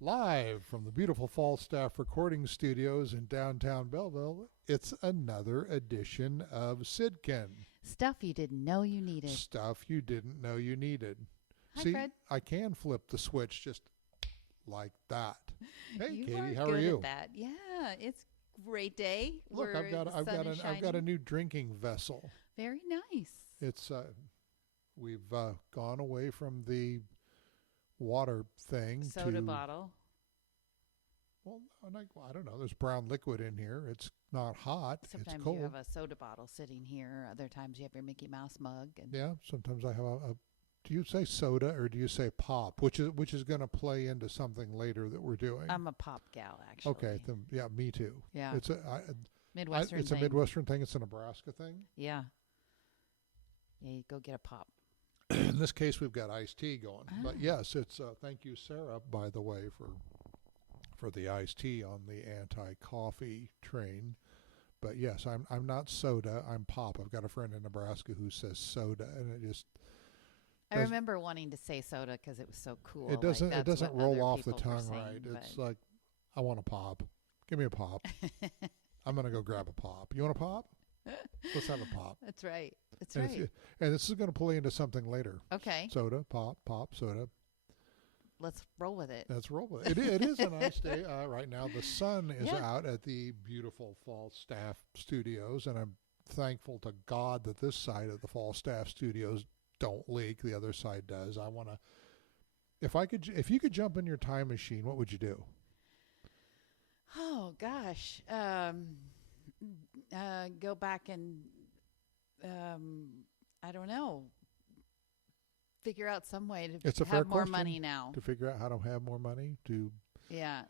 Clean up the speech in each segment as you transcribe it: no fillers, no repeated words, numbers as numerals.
Live from the beautiful Falstaff recording studios in downtown Belleville, it's another edition of SYDKYN. Stuff you didn't know you needed. Stuff you didn't know you needed. Hi, See, Fred. I can flip the switch just like that. Hey, You Katie, are how good are you? At that. Yeah, it's a great day. Look, I've got a new drinking vessel. Very nice. It's we've gone away from the water thing Soda to bottle. Well, I don't know. There's brown liquid in here. It's not hot. Sometimes it's cold. you have a soda bottle sitting here. Other times you have your Mickey Mouse mug. And Yeah. Sometimes I have a. Do you say soda or do you say pop? Which is going to play into something later that we're doing. I'm a pop gal, actually. Okay. Yeah. Me too. Yeah. It's a Midwestern It's thing. a Midwestern thing. It's a Nebraska thing. Yeah. Yeah, you go get a pop. In this case, we've got iced tea going. But yes, it's thank you, Sarah, by the way, for the iced tea on the anti-coffee train. But yes, I'm not soda. I'm pop. I've got a friend in Nebraska who says soda, and it just. I remember wanting to say soda because it was so cool. It doesn't. Like, it doesn't what roll other off the people were tongue saying, right. It's like, I want a pop. Give me a pop. I'm gonna go grab a pop. You want a pop? Let's have a pop. That's right. That's And right. and this is going to play into something later. Okay. Soda, pop, soda. Let's roll with it. Let's roll with it. It is a nice day right now. The sun is Yeah. out at the beautiful Falstaff Studios, and I'm thankful to God that this side of the Falstaff Studios don't leak. The other side does. I want to. If you could jump in your time machine, what would you do? Oh gosh, go back and I don't know. Figure out some way to It's a fair have more question money now. to figure out how to have more money. To Yeah,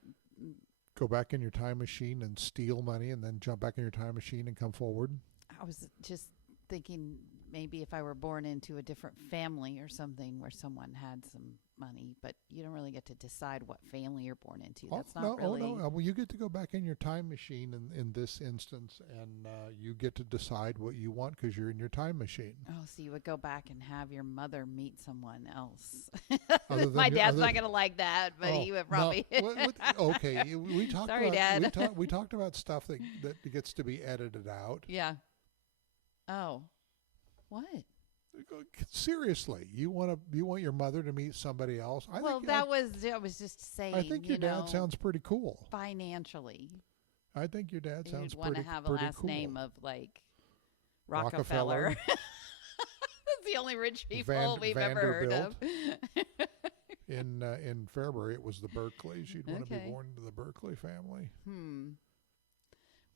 go back in your time machine and steal money, and then jump back in your time machine and come forward. I was just thinking maybe if I were born into a different family or something where someone had some money, but you don't really get to decide what family you're born into. That's not really. Oh no! Well, you get to go back in your time machine in this instance, and you get to decide what you want because you're in your time machine. Oh, so you would go back and have your mother meet someone else. Other than My dad's not going to like that, but he would probably. No. Okay, we talked. Sorry, about, Dad. We talked about stuff that gets to be edited out. Yeah. Oh, what? Seriously, you want your mother to meet somebody else? I was just saying. I think your dad sounds pretty cool. Financially, I think your dad sounds you'd want to have a last cool. name of like Rockefeller. That's the only rich people we've ever heard of. In Fairbury, it was the Berkeleys. You'd want to be born into the Berkeley family.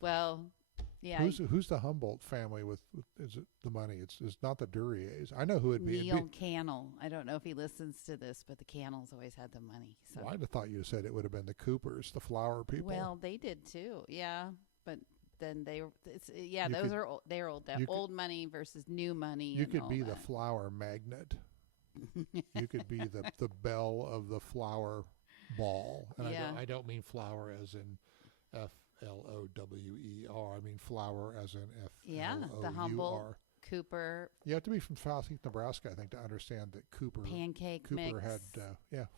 Well, yeah. Who's the Humboldt family with is it the money? It's not the Duryeas. I know who it'd be. Neil Cannell. I don't know if he listens to this, but the Cannells always had the money. So. Well, I'd have thought you said it would have been the Coopers, the flour people. Well, they did too. Yeah, but then they're old money versus new money. You could be the flour magnet. You could be the belle of the flour ball. And I don't mean flour as in FLOWER. I mean flour as in FLOUR. The Humboldt, Cooper. You have to be from Southeast Nebraska, I think, to understand that Cooper mix. had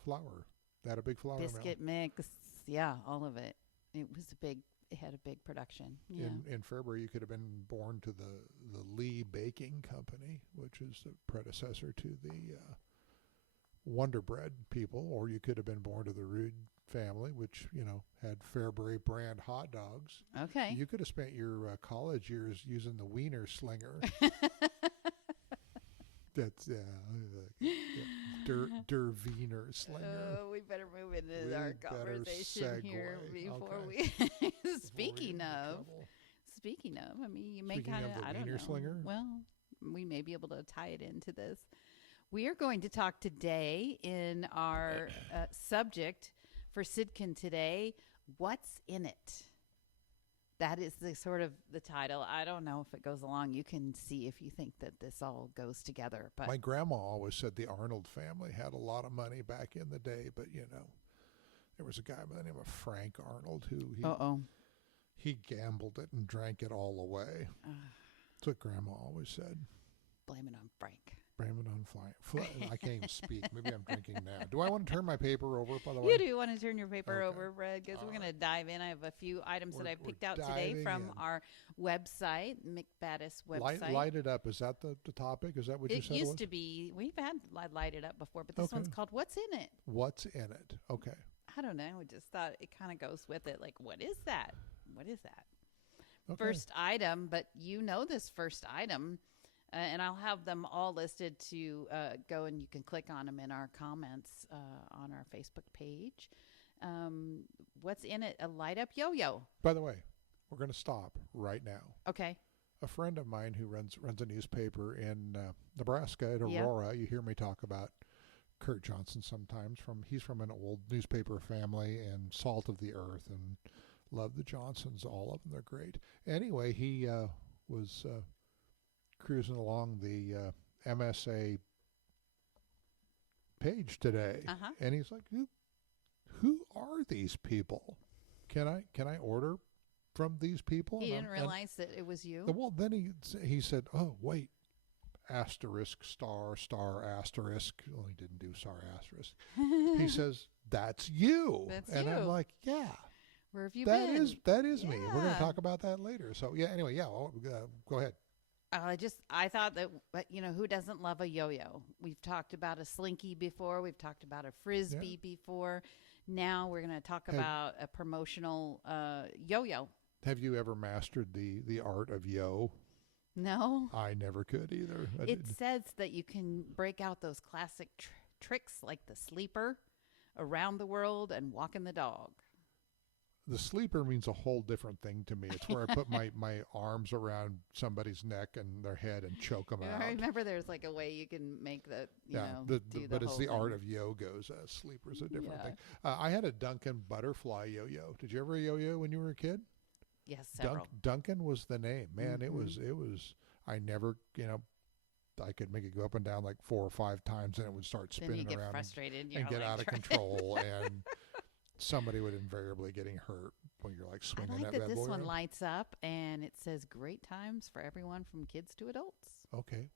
flour. They had a big flour biscuit mill. mix. All of it. It had a big production. Yeah. In Fairbury, you could have been born to the Lee Baking Company, which is the predecessor to the Wonder Bread people, or you could have been born to the Rude family, which had Fairbury brand hot dogs. Okay. You could have spent your college years using the Wiener Slinger. That's Der Wiener Slinger. Oh, we better move into our conversation here before we. Speaking of, I mean, you may kind of. I don't know. Slinger? Well, we may be able to tie it into this. We are going to talk today in our subject for SYDKYN today. What's in it? That is the sort of the title. I don't know if it goes along. You can see if you think that this all goes together. But my grandma always said the Arnold family had a lot of money back in the day. But there was a guy by the name of Frank Arnold who he gambled it and drank it all away. That's what Grandma always said. Blame it on Frank. Blame it on flying. I can't even speak. Maybe I'm drinking now. Do I want to turn my paper over, by the way? You do want to turn your paper Okay. over, Brad, because we're going to dive in. I have a few items that I We're picked out today from diving in. our website, McBaddis website. Light it up. Is that the topic? Is that what you It said it used was? to be. We've had Light It Up before, but this one's called What's in It? What's in it? Okay. I don't know. I just thought it kind of goes with it. Like, what is that? What is that? Okay. First item, but you know this first item, and I'll have them all listed to go and you can click on them in our comments on our Facebook page. What's in it? A light up yo-yo. By the way, we're going to stop right now. Okay. A friend of mine who runs a newspaper in Nebraska at Yeah. Aurora. You hear me talk about Kurt Johnson sometimes. He's from an old newspaper family and salt of the earth, and love the Johnsons. All of them, they're great. Anyway, he was cruising along the MSA page today, and he's like, "Who are these people? Can I order from these people?" He didn't realize that it was you. Well, then he said, "Oh, wait, asterisk star asterisk." Well, he didn't do star asterisk. He says, "That's you." That's and you. I'm like, "Yeah, Where have you that been? is me." We're going Yeah. to talk about that later. So yeah. Anyway, yeah. Go ahead. I thought that, but who doesn't love a yo-yo? We've talked about a slinky before. We've talked about a frisbee before. Now we're going to talk about a promotional yo-yo. Have you ever mastered the art of yo? No. I never could either. It says that you can break out those classic tricks like the sleeper, around the world, and walking the dog. The sleeper means a whole different thing to me. It's where I put my arms around somebody's neck and their head and choke them out. I remember there's like a way you can make the, but as whole the art thing. of yo goes, sleeper's a different Yeah. thing. I had a Duncan butterfly yo-yo. Did you ever yo-yo when you were a kid? Yes, several. Duncan was the name. Man, it Mm-hmm. was, I never, I could make it go up and down like 4 or 5 times and it would start Then you spinning get around frustrated. and get out of control. And somebody would invariably getting hurt when you're like I swinging like that that bad this boy one around. lights up and it says great times for everyone from kids to adults. Okay,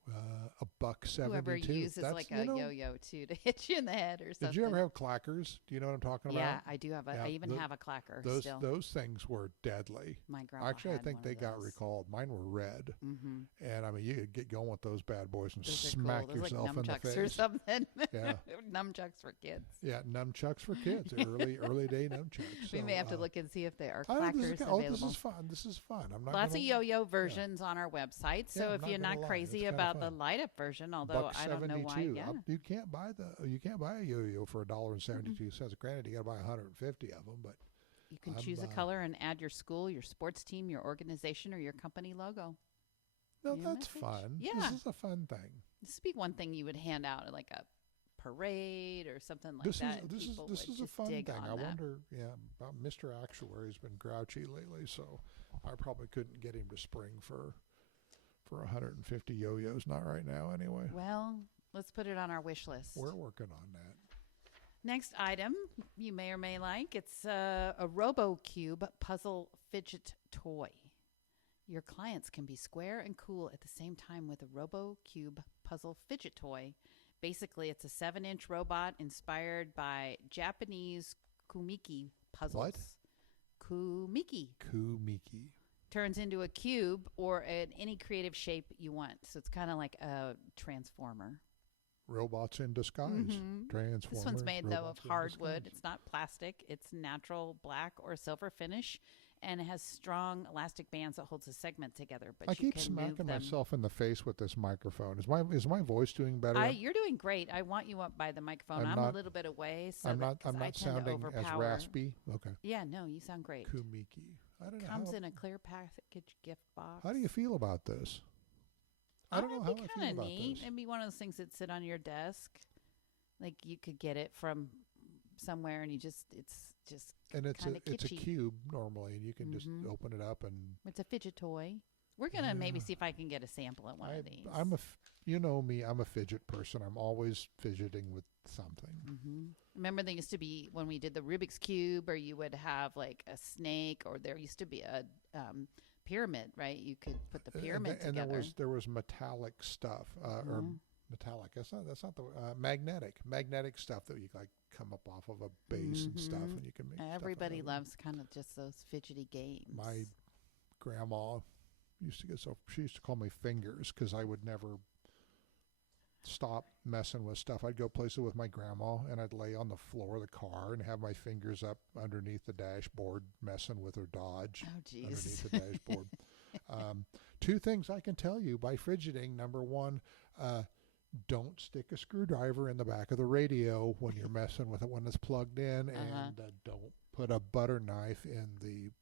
$1.72. Whoever uses That's, like a yo-yo too to hit you in the head or something. Did you ever have clackers? Do you know what I'm talking Yeah, about? I do have Yeah, I even have a clacker still. Those things were deadly. My grandma Actually, I had think one they of got those. recalled. Mine were red, Mm-hmm. and I mean, you could get going with those bad boys and Those are smack cool. Those yourself like in the nunchucks face. or something. Yeah. Nunchucks for kids. Yeah, nunchucks for kids. early day nunchucks. We So, may have to look and see if there are I know clackers available. this is fun. This is fun. I'm not Lots of gonna- yo-yo versions on our website. So I'm if not you're gonna not lie, crazy it's kinda about the fun. light-up version, although I don't know why. $1.72. Yeah. You can't buy a yo-yo for $1.72. Granted, you got to buy 150 of them, but You can choose a color and add your school, your sports team, your organization, or your company logo. no, Your that's message. fun. Yeah. This is a fun thing. This would be one thing you would hand out at like a parade or something like This that. is People this would is a just fun dig thing. on I that. wonder, about Mr. Actuary's been grouchy lately, so I probably couldn't get him to spring for 150 yo-yos. Not right now, anyway. Well, let's put it on our wish list. We're working on that. Next item you may or may like. It's a RoboCube puzzle fidget toy. Your clients can be square and cool at the same time with a RoboCube puzzle fidget toy. Basically, it's a 7-inch robot inspired by Japanese kumiki puzzles. What? Kumiki. Kumiki. Turns into a cube or any creative shape you want. So it's kind of like a transformer. Robots in disguise. Mhm. Transformers. This one's made, though, of robots in hardwood. disguise. It's not plastic. It's natural black or silver finish, and it has strong elastic bands that holds the segment together. But I you keep can move smacking them. myself in the face with this microphone. Is my voice doing better? You're doing great. I want you up by the microphone. I'm I'm a not- little bit away, so I'm that, not 'cause I tend to sounding as overpower. raspy. Okay. Yeah, no, you sound great. Kumiki. I don't know. Comes in a clear package gift box. How do you feel about this? I don't know how I It'd be feel kind of about neat. this. It'd be one of those things that sit on your desk. Like you could get it from somewhere, and it's just And it's kinda a kitschy. cube normally, and you can just Mhm. open it up and It's a fidget toy. We're gonna maybe Yeah. see if I can get a sample at one of these. you know me, I'm a fidget person. I'm always fidgeting with something. Mm-hmm. Remember, there used to be when we did the Rubik's Cube, or you would have like a snake, or there used to be a pyramid, right? You could put the pyramid and together. there was metallic stuff or Mhm. metallic. That's not the magnetic stuff that you like come up off of a base and stuff, and you can make. Everybody loves kind of just those fidgety games. My grandma used to get she used to call me fingers because I would never stop messing with stuff. I'd go places with my grandma and I'd lay on the floor of the car and have my fingers up underneath the dashboard messing with her Dodge. Oh, geez. Underneath the dashboard. Two things I can tell you by fidgeting. Number one, don't stick a screwdriver in the back of the radio when you're messing with it when it's plugged in, and don't put a butter knife in the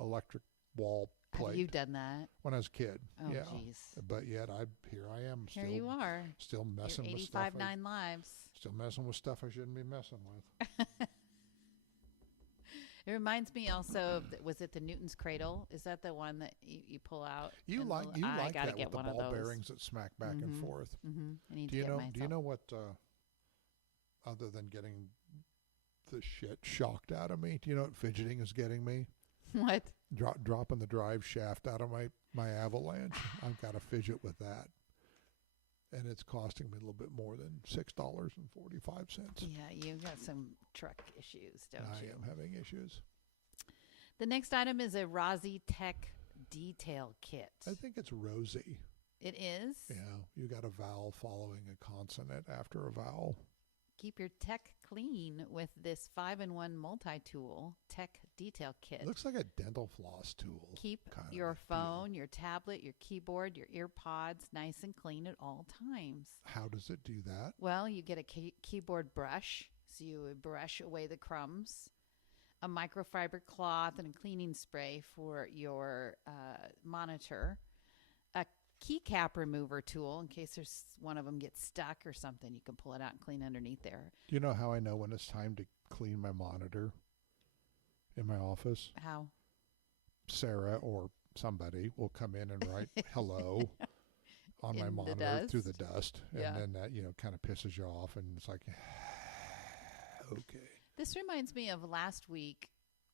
electric wall plate. Have you done that? When I was a kid. Oh, yeah. Jeez. But yet here I am. Here you are. Still messing You're with stuff. 85.9 lives. Still messing with stuff I shouldn't be messing with. It reminds me also of, was it the Newton's Cradle? Is that the one that you pull out? You like I gotta that get with the one ball of those. bearings that smack back and forth. I need Do to you get know? myself. Do you know what? Other than getting the shit shocked out of me, do you know what fidgeting is getting me? What? Dropping the drive shaft out of my Avalanche. I've got to fidget with that, and it's costing me a little bit more than $6.45. Yeah, you've got some truck issues, don't you? I am having issues. The next item is a Rozie Tech Detail Kit. I think it's Rozie. It is? Yeah, you got a vowel following a consonant after a vowel. Keep your tech clean with this 5-in-1 multi-tool Tech Detail Kit. Looks like a dental floss tool. Keep your phone, your tablet, your keyboard, your ear pods nice and clean at all times. How does it do that? Well, you get a keyboard brush, so you would brush away the crumbs, a microfiber cloth, and a cleaning spray for your monitor, a keycap remover tool in case there's one of them gets stuck or something. You can pull it out and clean underneath there. Do you know how I know when it's time to clean my monitor in my office? How? Sarah or somebody will come in and write hello on my monitor through the dust. And then that, kind of pisses you off. And it's like, okay. This reminds me of last week.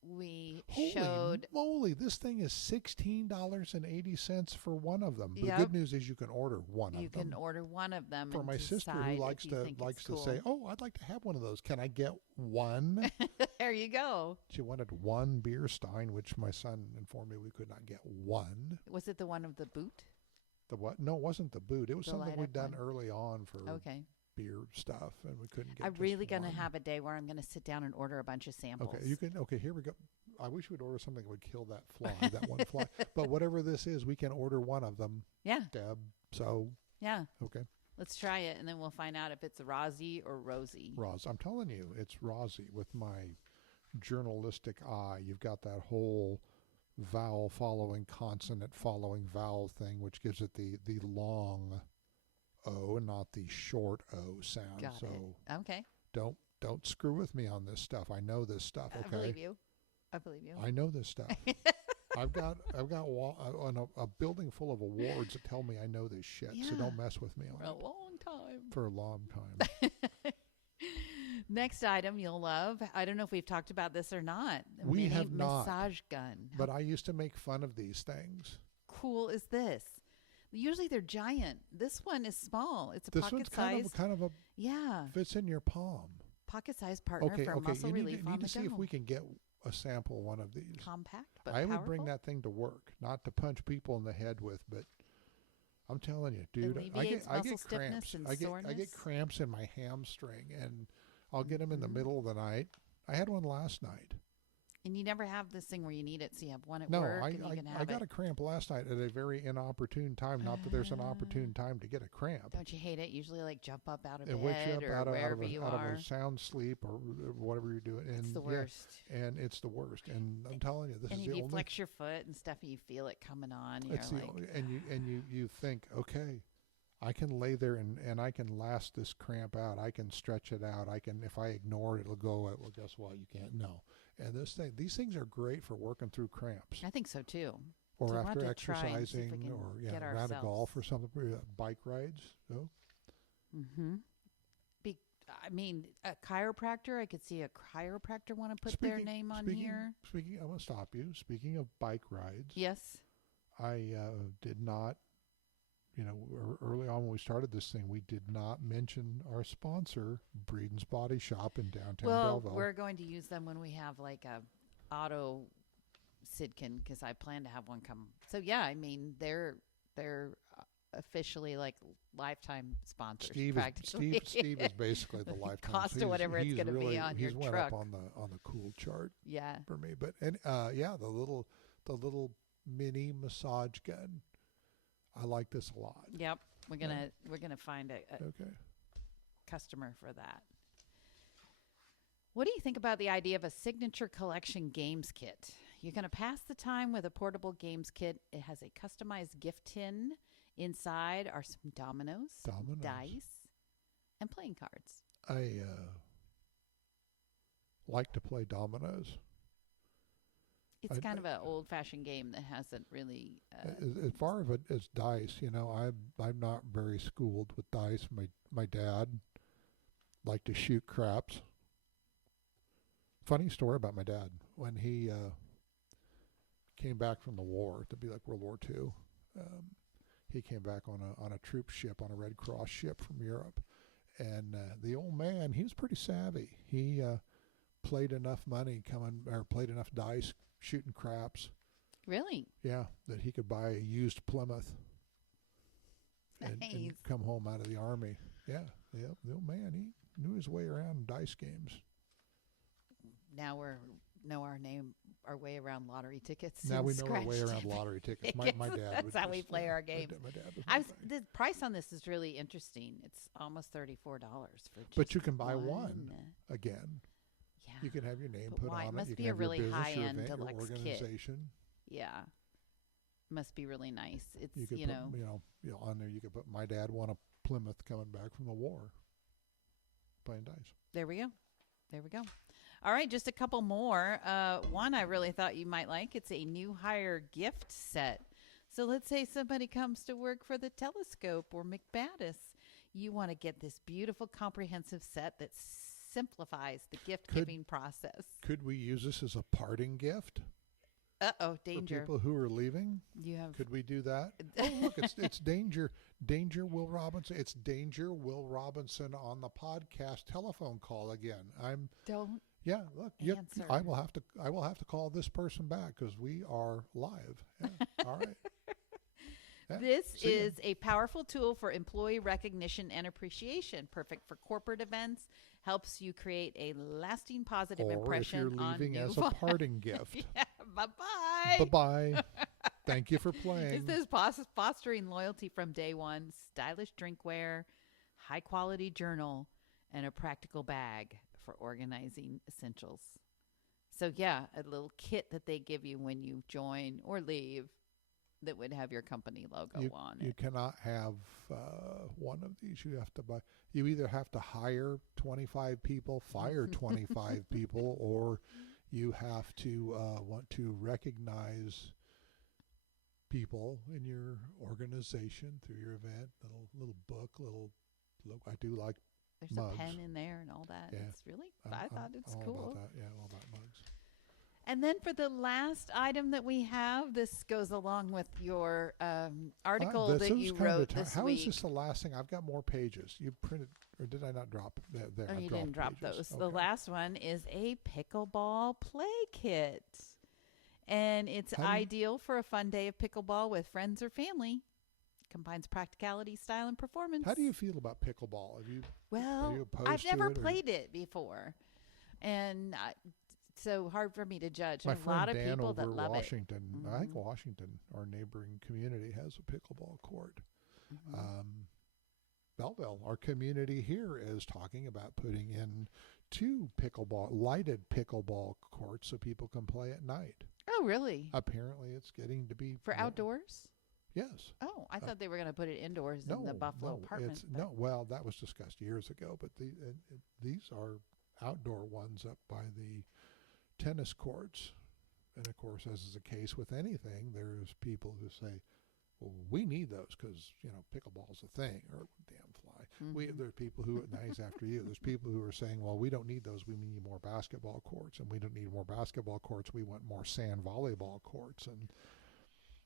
We Holy moly, this thing is $16.80 for one of them. The good news is you can order one of them. You can order one of them. For my sister who likes to say, "Oh, I'd like to have one of those. Can I get one?" There you go. She wanted one beer stein, which my son informed me we could not get one. Was it the one of the boot? The what? No, it wasn't the boot. It was something we'd done early on for beer stuff, and we couldn't get. I'm really going to have a day where I'm going to sit down and order a bunch of samples. Okay, you can. Okay, here we go. I wish we'd order something that would kill that fly, that one fly. But whatever this is, we can order one of them. Yeah. Deb. So. Yeah. Okay. Let's try it, and then we'll find out if it's Rozie or Rozie. I'm telling you, it's Rozie. With my journalistic eye, you've got that whole vowel following consonant following vowel thing, which gives it the long O and not the short O sound. Got it. Okay. Don't screw with me on this stuff. I know this stuff. Okay. I believe you. I know this stuff. I've got a building full of awards that tell me I know this shit. Yeah. So don't mess with me on For a long time. For a long time. Next item you'll love. I don't know if we've talked about this or not. We have not. Massage gun. But I used to make fun of these things. Cool is this? Usually they're giant. This one is small. It's a pocket size. This one's kind of a fits in your palm. Pocket size partner for muscle relief on the go. Need to see if we can get a sample of one of these. Compact, but I would powerful. bring that thing to work, not to punch people in the head with, but I'm telling you, dude, I get cramps. I get cramps in my hamstring, and I'll get them in the middle of the night. I had one last night. And you never have this thing where you need it, so you have one at work. I got a cramp last night at a very inopportune time. Not that there's an opportune time to get a cramp. Don't you hate it? Usually, like jump up out of bed or wherever you are. Out of a sound sleep or whatever you're doing. And it's the worst. And it's the worst. And I'm telling you, this is the only. And you flex your foot and stuff, and you feel it coming on. You think, okay, I can lay there and I can last this cramp out. I can stretch it out. If I ignore it, it'll go away. Well, guess what? You can't. No. And these things are great for working through cramps. I think so too. Or after exercising, or around a golf or something. Bike rides. Oh. Mm-hmm. I mean, a chiropractor. I could see a chiropractor want to put their name on here. I want to stop you. Speaking of bike rides. Yes. I did not early on when we started this thing, we did not mention our sponsor, Breeden's Body Shop in downtown Belleville. We're going to use them when we have like a auto SYDKYN, because I plan to have one come. So yeah, I mean they're officially like lifetime sponsors. Steve is basically the lifetime cost of whatever it's going to be on your went truck. Up on the cool chart. Yeah, for me. But the little mini massage gun. I like this a lot. Yep, we're gonna find a okay customer for that. What do you think about the idea of a signature collection games kit? You're going to pass the time with a portable games kit. It has a customized gift tin. Inside are some dominoes, dice, and playing cards. I like to play dominoes. It's kind of an old-fashioned game that hasn't really. As far as dice, I'm not very schooled with dice. My dad liked to shoot craps. Funny story about my dad. When he came back from the war, to be like World War II, he came back on a troop ship, on a Red Cross ship from Europe. And the old man, he was pretty savvy. He played enough dice shooting craps. Really? Yeah, that he could buy a used Plymouth and come home out of the Army. Yeah, the old man, he knew his way around dice games. Now we know our way around lottery tickets. Now we know our way around lottery tickets. My dad. That's how we play our games. My dad the price on this is really interesting. It's almost $34 for just. But you can buy one again. Yeah. You can have your name put on it. It must you be can a have really your business, high-end your event, deluxe your organization. Kit. Yeah. Must be really nice. It's you could put, on there. You could put my dad won a Plymouth coming back from the war. Playing dice. There we go. All right, just a couple more. One I really thought you might like. It's a new hire gift set. So let's say somebody comes to work for the Telescope or McBaddis. You want to get this beautiful, comprehensive set that simplifies the gift-giving process. Could we use this as a parting gift? Uh-oh, danger. For people who are leaving? Could we do that? Oh, look, it's Danger. Danger Will Robinson. It's Danger Will Robinson on the podcast telephone call again. Don't Yeah, look, answer. I will have to call this person back because we are live. Yeah, all right. Yeah, this is a powerful tool for employee recognition and appreciation. Perfect for corporate events. Helps you create a lasting positive impression if you're leaving on as a parting gift. Yeah, bye-bye. Bye-bye. Thank you for playing. This is fostering loyalty from day one. Stylish drinkware, high-quality journal, and a practical bag for organizing essentials. So, yeah, a little kit that they give you when you join or leave that would have your company logo on it. You cannot have one of these. You have to buy. You either have to hire 25 people, fire 25 people, or you have to want to recognize people in your organization through your event. Little book, I do like There's mugs. A pen in there and all that. Yeah. It's really, I thought it's all cool. About that. Yeah, all about mugs. And then for the last item that we have, this goes along with your article that you wrote this How week. is this the last thing? I've got more pages. You printed, or did I not drop there? Oh, you didn't drop those. Okay. The last one is a pickleball play kit. And it's ideal for a fun day of pickleball with friends or family. Combines practicality, style, and performance. How do you feel about pickleball? Are you opposed I've never to it, played it before. And so hard for me to judge. My There's a lot of friend Dan people over that love Washington, it. Mm-hmm. I think Washington, our neighboring community, has a pickleball court. Mm-hmm. Belleville, our community here, is talking about putting in 2 lighted pickleball courts so people can play at night. Oh, really? Apparently, it's getting to be For outdoors? Yes. Oh, I thought they were going to put it indoors in the Buffalo apartment. Well, that was discussed years ago, but these are outdoor ones up by the tennis courts. And of course, as is the case with anything, there's people who say, well, we need those because, pickleball's a thing, or damn fly. Mm-hmm. There's people who, nice after you, there's people who are saying, well, we don't need those, we need more basketball courts, and we don't need more basketball courts, we want more sand volleyball courts. And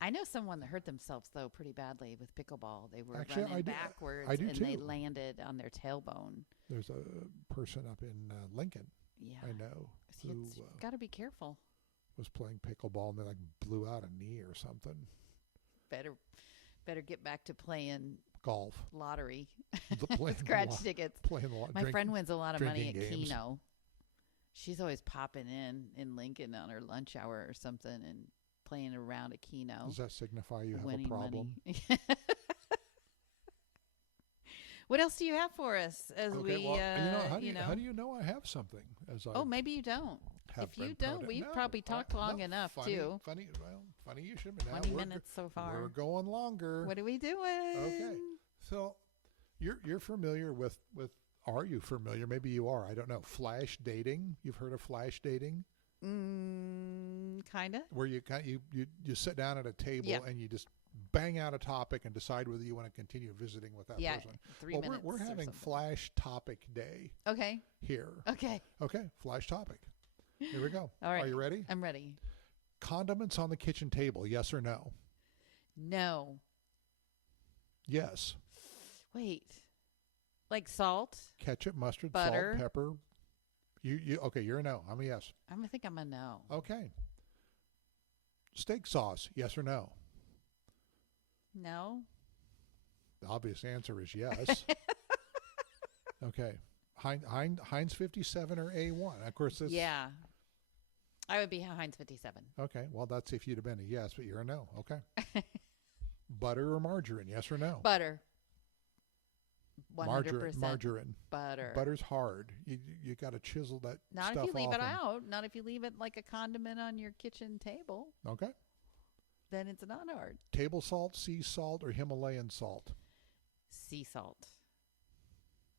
I know someone that hurt themselves, though, pretty badly with pickleball. They were Actually, running I do- backwards, I do and they too. landed on their tailbone. There's a person up in Lincoln, Yeah. I know, So who got to be careful. was playing pickleball and they like blew out a knee or something. Better get back to playing Golf. lottery Playing with the scratch lot- tickets. Playing the lot. My friend wins a lot of money at drinking games. Keno. She's always popping in Lincoln on her lunch hour or something and playing around at Keno. Does that signify you have a winning problem? money. What else do you have for us as Okay, we, well, how do you know I have something? As I Oh, maybe you don't. have If you been don't, promoted? we've No, probably talked long no, enough, funny, too. Funny you should. Now 20 we're minutes so far. We're going longer. What are we doing? Okay. So you're familiar with are you familiar? Maybe you are. I don't know. Flash dating. You've heard of flash dating? Kind of. Where you sit down at a table Yeah. and you just bang out a topic and decide whether you want to continue visiting with that Yeah, person. 3 Well, minutes. we're or having something. flash topic day Okay. here. Okay. Okay, flash topic. Here we go. All right. Are you ready? I'm ready. Condiments on the kitchen table, yes or no? No. Yes. Wait. Like salt? Ketchup, mustard, Butter. salt, pepper. You okay, you're a no. I'm a yes. I think I'm a no. Okay. Steak sauce, yes or no? No. The obvious answer is yes. Okay. Heinz 57 or A1? Of course, this. Yeah. I would be Heinz 57. Okay. Well, that's if you'd have been a yes, but you're a no. Okay. Butter or margarine? Yes or no? Butter. 100% Margarine. butter. Butter's hard. You got to chisel that Not stuff if you leave off it and- out. Not if you leave it like a condiment on your kitchen table. Okay. Then it's not hard. Table salt, sea salt, or Himalayan salt? Sea salt.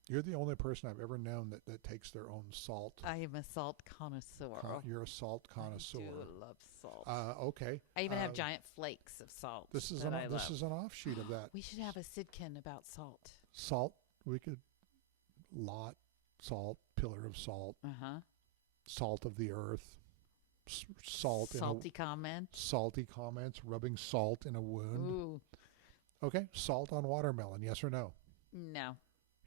You're the only person I've ever known that takes their own salt. I am a salt connoisseur. You're a salt connoisseur. I do love salt. Okay. I even have giant flakes of salt. This is that I love. an offshoot of that. We should have a SYDKYN about salt. Salt. We could salt, pillar of salt, salt of the earth, Salty salty comments, rubbing salt in a wound. Ooh. Okay. Salt on watermelon. Yes or no? No.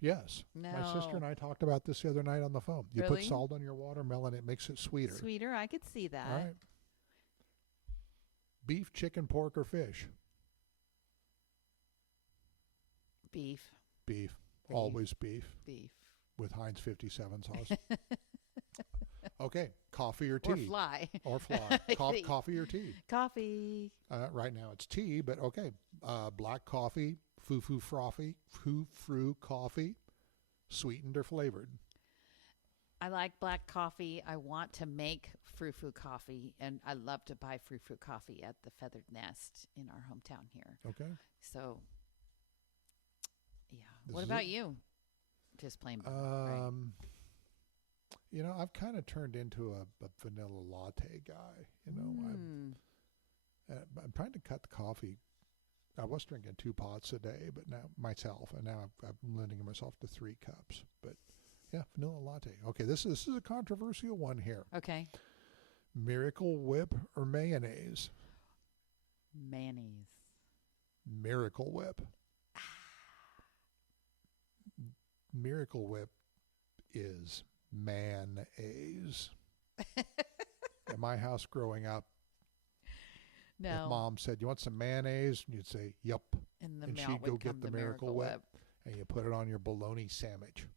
Yes. No. My sister and I talked about this the other night on the phone. You Really? put salt on your watermelon, it makes it sweeter. Sweeter, I could see that. All right. Beef, chicken, pork, or fish? Beef. Beef. Beef. Always beef Beef. with Heinz 57 sauce. Okay. Coffee or tea? Or fly. Or fly. Coffee or tea? Coffee. Right now it's tea, but okay. Black coffee, foo-foo coffee, sweetened or flavored? I like black coffee. I want to make frou-frou coffee, and I love to buy frou-frou coffee at the Feathered Nest in our hometown here. Okay. So, yeah. This What is about it. you? Just plain black, right? I've kind of turned into a vanilla latte guy. I'm trying to cut the coffee. I was drinking 2 pots a day, but now I'm limiting myself to 3 cups. But yeah, vanilla latte. Okay, this is a controversial one here. Okay. Miracle Whip or mayonnaise? Mayonnaise. Miracle Whip. Miracle Whip is mayonnaise. At my house growing up, No. if Mom said, "You want some mayonnaise?" and you'd say, "Yup," And the and melt she'd would go come get the to Miracle Whip, and you put it on your bologna sandwich.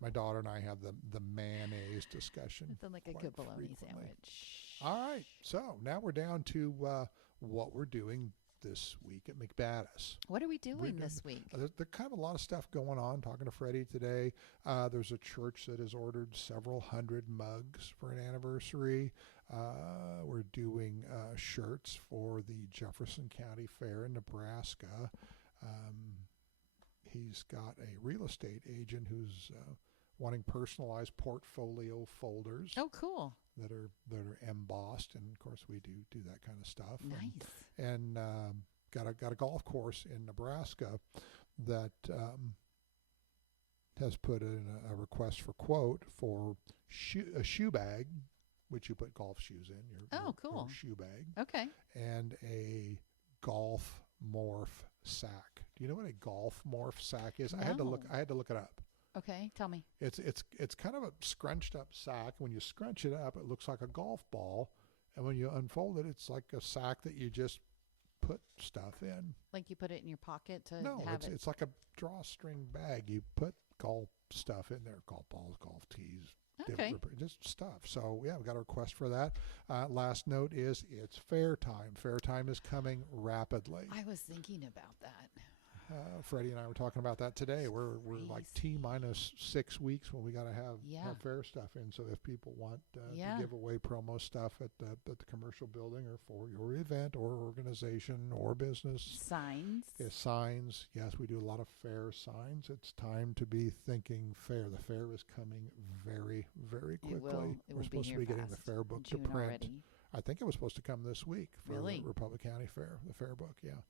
My daughter and I have the mayonnaise discussion. Something like a quite good bologna frequently. sandwich. All right, so now we're down to what we're doing this week at McBaddis. What are we We're doing doing- this week? There's kind of a lot of stuff going on. Talking to Freddie today. There's a church that has ordered several hundred mugs for an anniversary. We're doing shirts for the Jefferson County Fair in Nebraska. He's got a real estate agent who's wanting personalized portfolio folders Oh, cool. that are embossed, and of course we do that kind of stuff. Nice. And got a golf course in Nebraska that has put in a request for quote for a shoe bag which you put golf shoes in, cool. your shoe bag, Okay. and a golf morph sack. Do you know what a golf morph sack is? No. I had to look it up. Okay. Tell me. It's kind of a scrunched up sack. When you scrunch it up, it looks like a golf ball, and when you unfold it, it's like a sack that you just put stuff in. Like you put it in your pocket to No, have it? it's like a drawstring bag. You put golf stuff in there, golf balls, golf tees, Okay. just stuff. So yeah, we got a request for that. Last note is it's fair time. Fair time is coming rapidly. I was thinking about that. Freddie and I were talking about that today. We're like T-minus 6 weeks when we got to have fair stuff in. So if people want to give away promo stuff at the commercial building or for your event or organization or business. Signs. Yes, signs. Yes, we do a lot of fair signs. It's time to be thinking fair. The fair is coming very, very quickly. We're supposed to be getting the fair book to print. Already. I think it was supposed to come this week for Really? Republic County Fair, the fair book, yeah.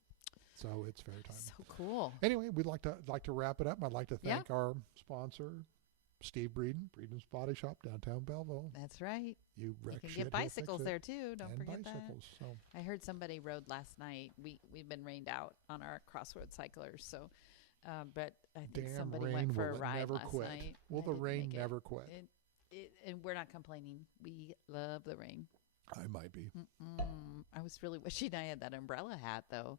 So it's fair time. So cool. Anyway, we'd like to wrap it up. I'd like to thank our sponsor, Steve Breeden's Body Shop, downtown Belleville. That's right. You can get bicycles there too. Don't forget bicycles, that. So. I heard somebody rode last night. We've been rained out on our crossroad cyclers, so but I think somebody went for a ride last night. Will the rain never quit? And we're not complaining. We love the rain. I might be. I was really wishing I had that umbrella hat though.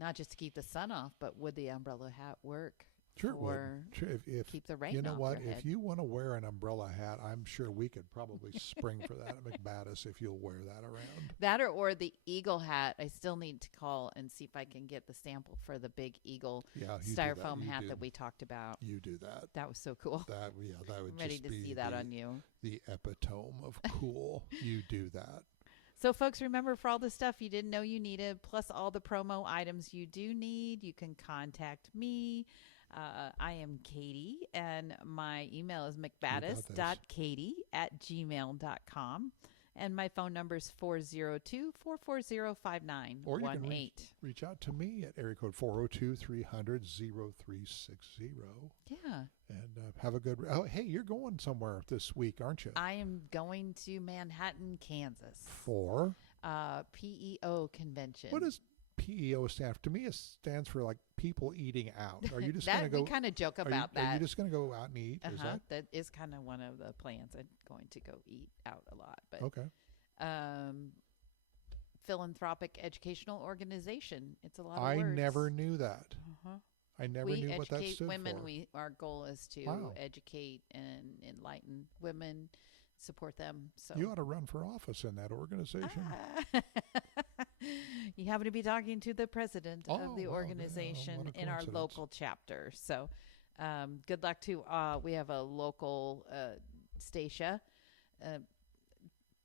Not just to keep the sun off, but would the umbrella hat work? Sure, it would. Sure, if keep the rain you know off what? your head. If you want to wear an umbrella hat, I'm sure we could probably spring for that at McBaddis if you'll wear that around. That or the eagle hat. I still need to call and see if I can get the sample for the big eagle styrofoam hat that we talked about. You do that. That was so cool. That would I'm ready just to be see that on you. The epitome of cool. You do that. So, folks, remember, for all the stuff you didn't know you needed, plus all the promo items you do need, you can contact me. I am Katie, and my email is mcbaddis.katie@gmail.com. And my phone number is 402-440-5918. Or you can reach out to me at area code 402-300-0360. Yeah. And have a good... Oh, hey, you're going somewhere this week, aren't you? I am going to Manhattan, Kansas. For? PEO convention. What does PEO stand for? To me, it stands for like people eating out. Are you just going to go... We kind of joke about that. Are you just going to go out and eat? That is kind of one of the plans. I'm going to go eat out a lot. But okay. Philanthropic educational organization. It's a lot of words. I words. never knew that. I never knew what that stood women. for. Our goal is to educate and enlighten women, support them. So you ought to run for office in that organization. You happen to be talking to the president of the organization in our local chapter. So good luck to, we have a local Stacia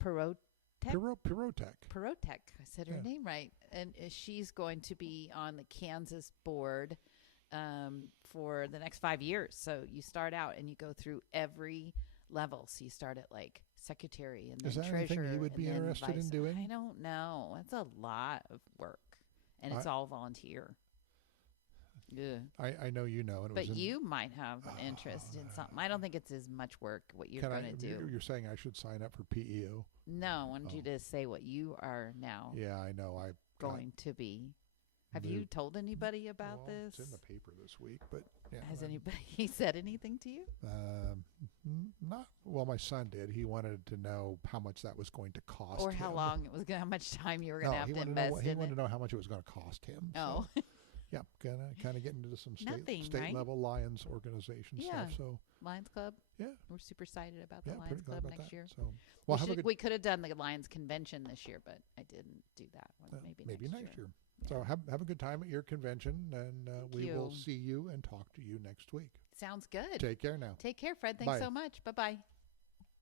Perotech. I said her name right. And she's going to be on the Kansas board for the next 5 years. So you start out and you go through every level. So you start at like secretary and then treasurer. Is that anything you would be interested in doing? I don't know. It's a lot of work, and it's all volunteer. Yeah. I know you know. But you might have interest in something. I don't think it's as much work what you're going to do. You're saying I should sign up for PEO? No, I wanted you to say what you are now. Yeah, I know. Going to be. Have you told anybody about this? It's in the paper this week, but yeah. Has anybody said anything to you? Not well. My son did. He wanted to know how much that was going to cost, or how long it was, how much time you were going to have to invest in it. He wanted to know how much it was going to cost him. Oh, so, yeah, gonna kind of get into some state level Lions organization stuff. So Lions Club. Yeah, we're super excited about the Lions Club next year. So we could have done the Lions convention this year, but I didn't do that one. Maybe next year. Yeah. So have a good time at your convention, and we will see you and talk to you next week. Sounds good. Take care now. Take care, Fred. Thanks so much. Bye-bye.